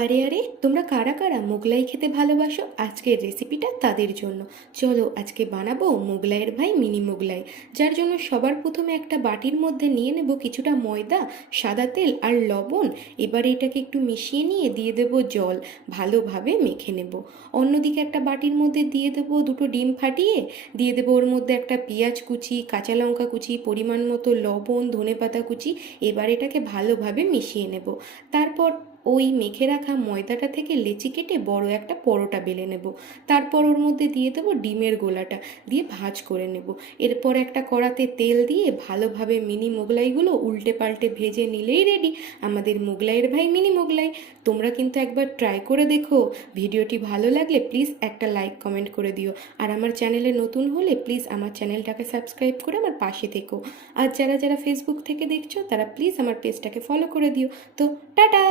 আরে আরে, তোমরা কারা কারা মোগলাই খেতে ভালোবাসো? আজকের রেসিপিটা তাদের জন্য। চলো আজকে বানাবো মোগলাইয়ের ভাই মিনি মোগলাই। যার জন্য সবার প্রথমে একটা বাটির মধ্যে নিয়ে নেব কিছুটা ময়দা, সাদা তেল আর লবণ। এবারে এটাকে একটু মিশিয়ে নিয়ে দিয়ে দেব জল, ভালোভাবে মেখে নেব। অন্যদিকে একটা বাটির মধ্যে দিয়ে দেবো দুটো ডিম ফাটিয়ে, দিয়ে দেবো ওর মধ্যে একটা পেঁয়াজ কুচি, কাঁচা লঙ্কা কুচি, পরিমাণ মতো লবণ, ধনেপাতা কুচি। এবার এটাকে ভালোভাবে মিশিয়ে নেব। তারপর ওই মেখে রাখা ময়দাটা থেকে লেচি কেটে বড় একটা পরোটা বেলে নেব। তারপর ওর মধ্যে দিয়ে দেবো ডিমের গোলাটা, দিয়ে ভাঁজ করে নেব। এরপর একটা কড়াতে তেল দিয়ে ভালোভাবে মিনি মোগলাইগুলো উল্টে পাল্টে ভেজে নিলেই রেডি আমাদের মোগলাইয়ের ভাই মিনি মোগলাই। তোমরা কিন্তু একবার ট্রাই করে দেখো। ভিডিওটি ভালো লাগলে প্লিজ একটা লাইক কমেন্ট করে দিও। আর আমার চ্যানেলে নতুন হলে প্লিজ আমার চ্যানেলটাকে সাবস্ক্রাইব করে আমার পাশে থেকো। আর যারা যারা ফেসবুক থেকে দেখছো তারা প্লিজ আমার পেজটাকে ফলো করে দিও। তো টাটা।